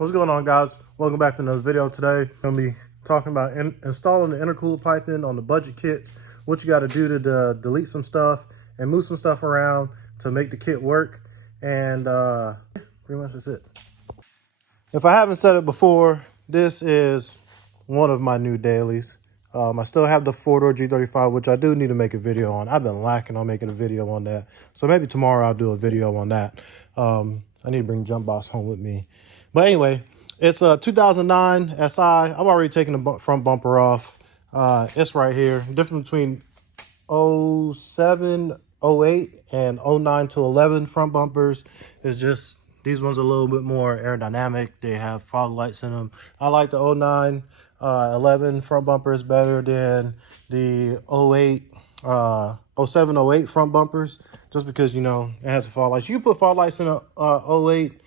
What's going on, guys? Welcome back to another video. Today I'm going to be talking about installing the intercooler piping on the budget kits, what you got to do to delete some stuff and move some stuff around to make the kit work, and pretty much that's it. If I haven't said it before, this is one of my new dailies. I still have the 4-door G35, which I do need to make a video on. I've been lacking on making a video on that, so maybe tomorrow I'll do a video on that. I need to bring Jump Box home with me. But anyway, it's a 2009 SI. I've already taken the front bumper off. It's right here. The difference between 07, 08, and 09 to 11 front bumpers is just these ones are a little bit more aerodynamic. They have fog lights in them. I like the 09, 11 front bumpers better than the 08, 07, 08 front bumpers, just because, you know, it has the fog lights. You put fog lights in a 08,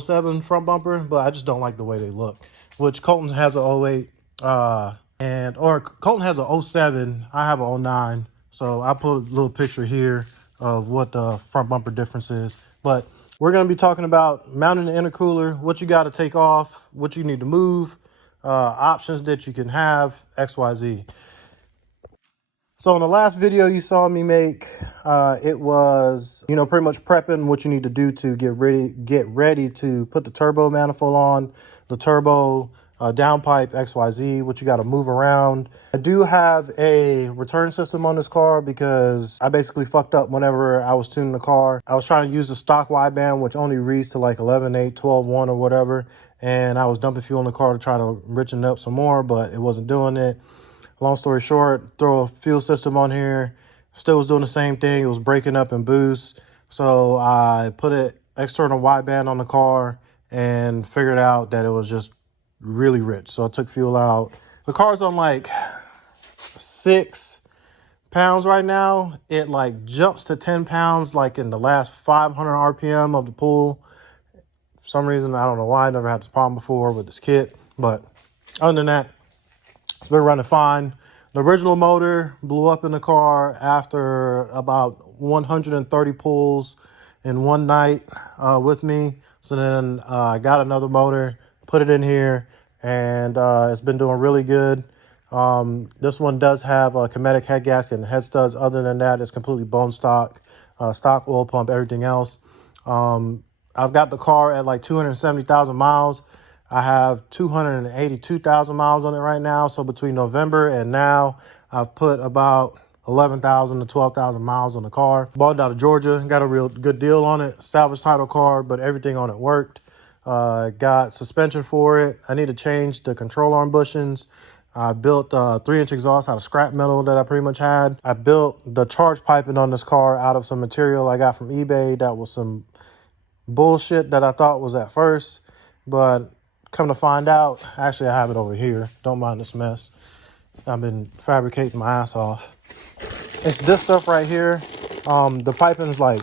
07 front bumper, but I just don't like the way they look. Which Colton has a 08, or Colton has a 07. I have a 09. So I put a little picture here of what the front bumper difference is. But we're going to be talking about mounting the intercooler, what you got to take off, what you need to move, options that you can have, XYZ. So in the last video you saw me make, it was, you know, pretty much prepping what you need to do to get ready to put the turbo manifold on, the turbo downpipe, XYZ, what you got to move around. I do have a return system on this car because I basically fucked up whenever I was tuning the car. I was trying to use the stock wideband, which only reads to like 11.8, 12.1 or whatever. And I was dumping fuel in the car to try to richen it up some more, but it wasn't doing it. Long story short, throw a fuel system on here, still was doing the same thing. It was breaking up in boost. So I put an external wideband on the car and figured out that it was just really rich. So I took fuel out. The car's on like 6 pounds right now. It like jumps to 10 pounds like in the last 500 RPM of the pull. For some reason, I don't know why. I never had this problem before with this kit. But other than that, it's been running fine. The original motor blew up in the car after about 130 pulls in one night with me. So then I got another motor, put it in here, and it's been doing really good. This one does have a Cometic head gasket and head studs. Other than that, it's completely bone stock, stock oil pump, everything else. I've got the car at like 270,000 miles. I have 282,000 miles on it right now. So between November and now, I've put about 11,000 to 12,000 miles on the car. Bought it out of Georgia, got a real good deal on it. Salvage title car, but everything on it worked. Got suspension for it. I need to change the control arm bushings. I built a 3-inch exhaust out of scrap metal that I pretty much had. I built the charge piping on this car out of some material I got from eBay. That was some bullshit that I thought was at first, but come to find out, actually I have it over here. Don't mind this mess. I've been fabricating my ass off. It's this stuff right here. The piping's like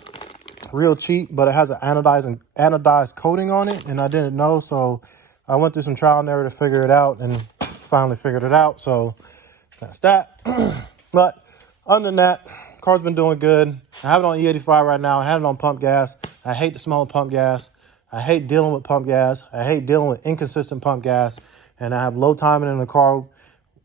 real cheap, but it has an anodized coating on it, and I didn't know, so I went through some trial and error to figure it out, and finally figured it out. So that's that. But other than that, car's been doing good. I have it on E85 right now. I have it on pump gas. I hate the smell of pump gas. I hate dealing with pump gas. I hate dealing with inconsistent pump gas. And I have low timing in the car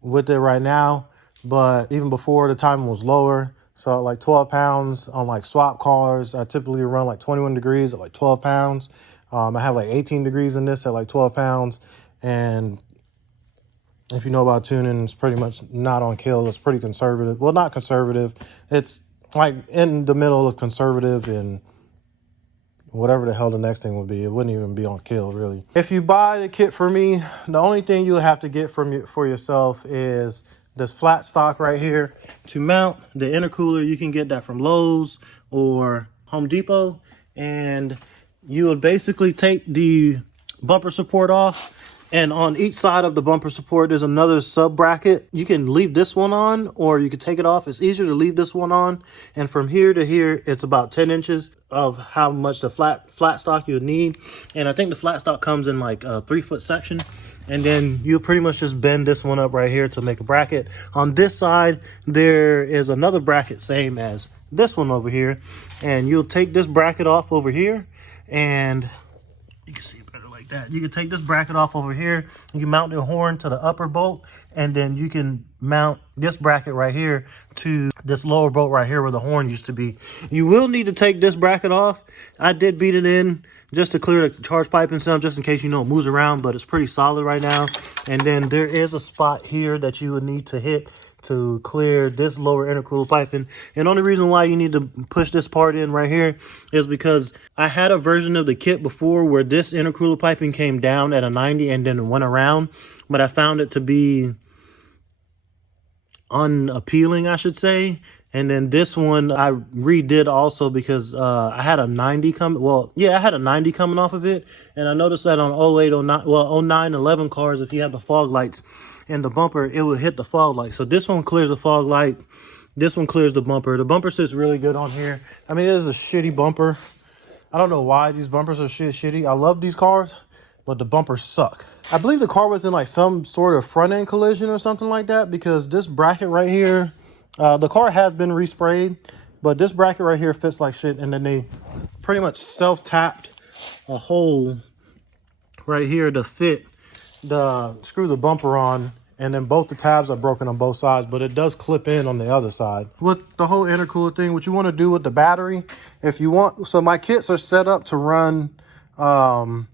with it right now. But even before, the timing was lower. So like 12 pounds on like swap cars, I typically run like 21 degrees at like 12 pounds. I have like 18 degrees in this at like 12 pounds. And if you know about tuning, it's pretty much not on kill. It's pretty conservative. Well, not conservative. It's like in the middle of conservative and whatever the hell the next thing would be. It wouldn't even be on kill, really. If you buy the kit for me, the only thing you'll have to get for yourself is this flat stock right here to mount the intercooler. You can get that from Lowe's or Home Depot, and you would basically take the bumper support off, and on each side of the bumper support there's another sub bracket. You can leave this one on or you can take it off. It's easier to leave this one on, and from here to here it's about 10 inches of how much the flat stock you would need. And I think the flat stock comes in like a 3-foot section, and then you pretty much just bend this one up right here to make a bracket. On this side there is another bracket same as this one over here, and you'll take this bracket off over here and You can see it better like that. You can take this bracket off over here. You can mount the horn to the upper bolt, and then you can mount this bracket right here to this lower bolt right here where the horn used to be. You will need to take this bracket off. I did beat it in just to clear the charge pipe and stuff, just in case, you know, it moves around, but it's pretty solid right now. And then there is a spot here that you would need to hit to clear this lower intercooler piping. And the only reason why you need to push this part in right here is because I had a version of the kit before where this intercooler piping came down at a 90 and then went around, but I found it to be unappealing, I should say. And then this one I redid also because I had a 90 coming. Well, yeah, I had a 90 coming off of it, and I noticed that on 08, 09, well, 09, 11 cars, if you have the fog lights in the bumper, it will hit the fog light. So this one clears the fog light. This one clears the bumper. The bumper sits really good on here. I mean, it is a shitty bumper. I don't know why these bumpers are shitty. I love these cars, but the bumpers suck. I believe the car was in like some sort of front end collision or something like that, because this bracket right here, the car has been resprayed, but this bracket right here fits like shit. And then they pretty much self-tapped a hole right here to fit screw the bumper on, and then both the tabs are broken on both sides, but it does clip in on the other side. With the whole intercooler thing, what you want to do with the battery, if you want, so my kits are set up to run, either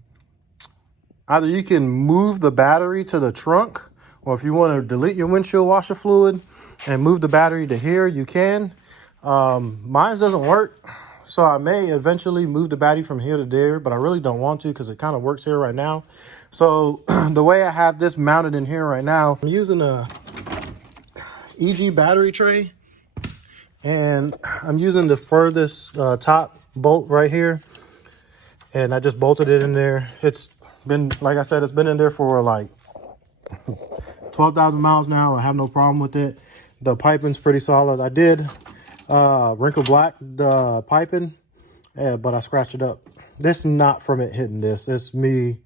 you can move the battery to the trunk, or if you want to delete your windshield washer fluid and move the battery to here, you can. Mine doesn't work, so I may eventually move the battery from here to there, but I really don't want to because it kind of works here right now. So the way I have this mounted in here right now, I'm using a EG battery tray, and I'm using the furthest top bolt right here, and I just bolted it in there. It's been, like I said, it's been in there for like 12,000 miles now. I have no problem with it. The piping's pretty solid. I did wrinkle black the piping, but I scratched it up. This is not from it hitting this. It's me.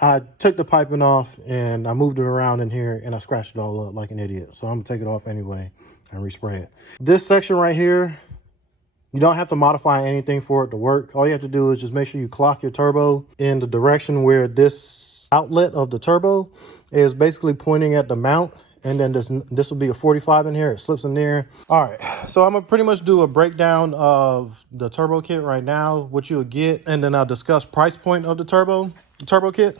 I took the piping off and I moved it around in here and I scratched it all up like an idiot. So I'm gonna take it off anyway and respray it. This section right here, you don't have to modify anything for it to work. All you have to do is just make sure you clock your turbo in the direction where this outlet of the turbo is basically pointing at the mount. And then this will be a 45 in here. It slips in there. All right, so I'm gonna pretty much do a breakdown of the turbo kit right now, what you'll get, and then I'll discuss price point of the turbo kit.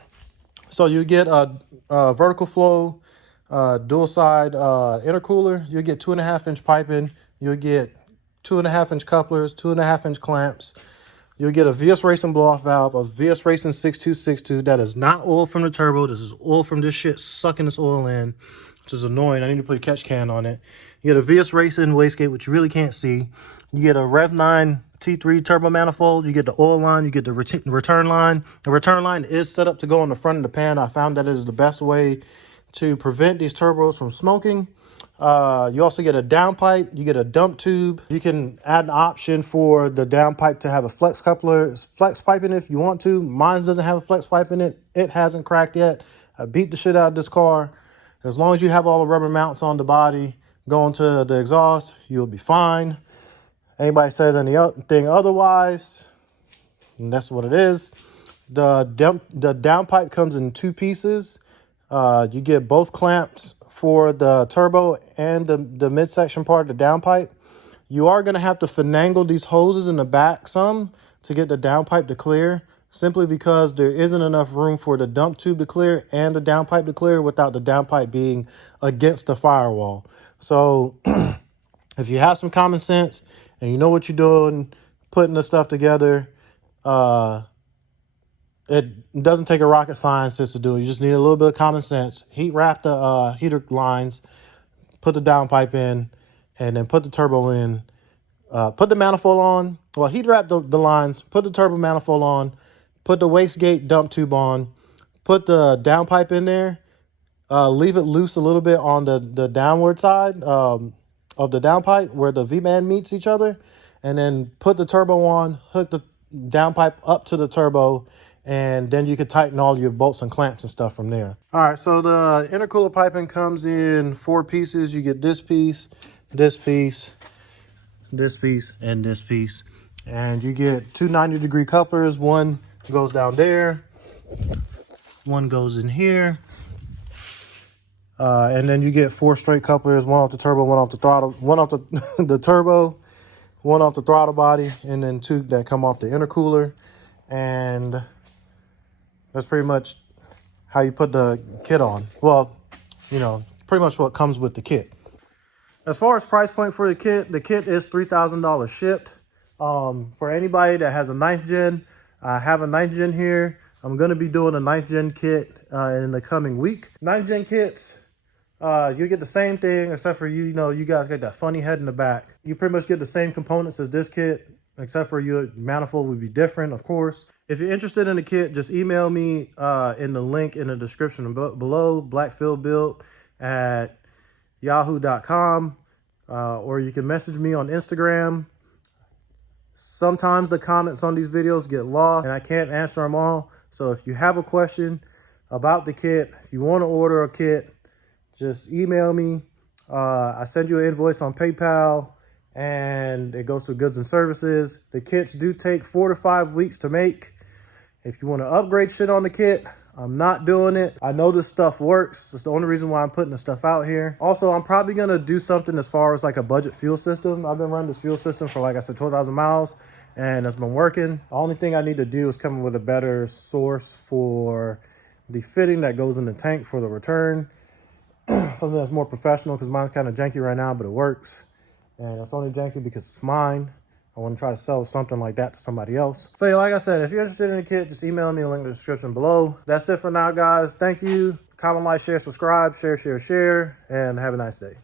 So you get a vertical flow dual side intercooler. You'll get 2.5-inch piping. You'll get 2.5-inch couplers, 2.5-inch clamps. You'll get a VS Racing blow-off valve, a VS Racing 6262. That is not oil from the turbo. This is oil from this shit sucking this oil in, which is annoying. I need to put a catch can on it. You get a VS Racing wastegate, which you really can't see. You get a Rev 9 T3 turbo manifold. You get the oil line. You get the return line. The return line is set up to go on the front of the pan. I found that it is the best way to prevent these turbos from smoking. You also get a downpipe. You get a dump tube. You can add an option for the downpipe to have a flex coupler, flex pipe in it if you want to. Mine doesn't have a flex pipe in it. It hasn't cracked yet. I beat the shit out of this car. As long as you have all the rubber mounts on the body going to the exhaust, you'll be fine. Anybody says anything otherwise, and that's what it is. The downpipe comes in 2 pieces. You get both clamps for the turbo and the midsection part of the downpipe. You are going to have to finagle these hoses in the back some to get the downpipe to clear, simply because there isn't enough room for the dump tube to clear and the downpipe to clear without the downpipe being against the firewall. So if you have some common sense and you know what you're doing, putting the stuff together, it doesn't take a rocket scientist to do it. You just need a little bit of common sense. Heat wrap the heater lines, put the downpipe in, and then put the turbo in. Put the manifold on. Well, heat wrap the lines, put the turbo manifold on, put the wastegate dump tube on, put the downpipe in there, leave it loose a little bit on the downward side of the downpipe where the V-band meets each other, and then put the turbo on, hook the downpipe up to the turbo, and then you can tighten all your bolts and clamps and stuff from there. All right, so the intercooler piping comes in 4 pieces. You get this piece, this piece, this piece, and this piece. And you get 2 90-degree couplers, one goes down there. One goes in here. And then you get 4 straight couplers, one off the turbo, one off the throttle, one off the turbo, one off the throttle body, and then 2 that come off the intercooler. And that's pretty much how you put the kit on. Well, you know, pretty much what comes with the kit. As far as price point for the kit is $3,000 shipped. For anybody that has a 9th gen, I have a 9th gen here. I'm going to be doing a 9th gen kit in the coming week. 9th gen kits, you get the same thing, except for, you know, you guys get that funny head in the back. You pretty much get the same components as this kit, except for your manifold would be different, of course. If you're interested in the kit, just email me in the link in the description below, Blackphillbuilt at yahoo.com, or you can message me on Instagram. Sometimes the comments on these videos get lost and I can't answer them all. So if you have a question about the kit, if you want to order a kit, just email me. I send you an invoice on PayPal and it goes to goods and services. The kits do take 4 to 5 weeks to make. If you want to upgrade shit on the kit, I'm not doing it. I know this stuff works. That's the only reason why I'm putting the stuff out here. Also, I'm probably going to do something as far as like a budget fuel system. I've been running this fuel system for, like I said, 12,000 miles, and it's been working. The only thing I need to do is come up with a better source for the fitting that goes in the tank for the return. Something that's more professional, because mine's kind of janky right now, but it works. And it's only janky because it's mine. I want to try to sell something like that to somebody else. So yeah, like I said, if you're interested in the kit, just email me, a link in the description below. That's it for now, guys. Thank you. Comment, like, share, subscribe, share, and have a nice day.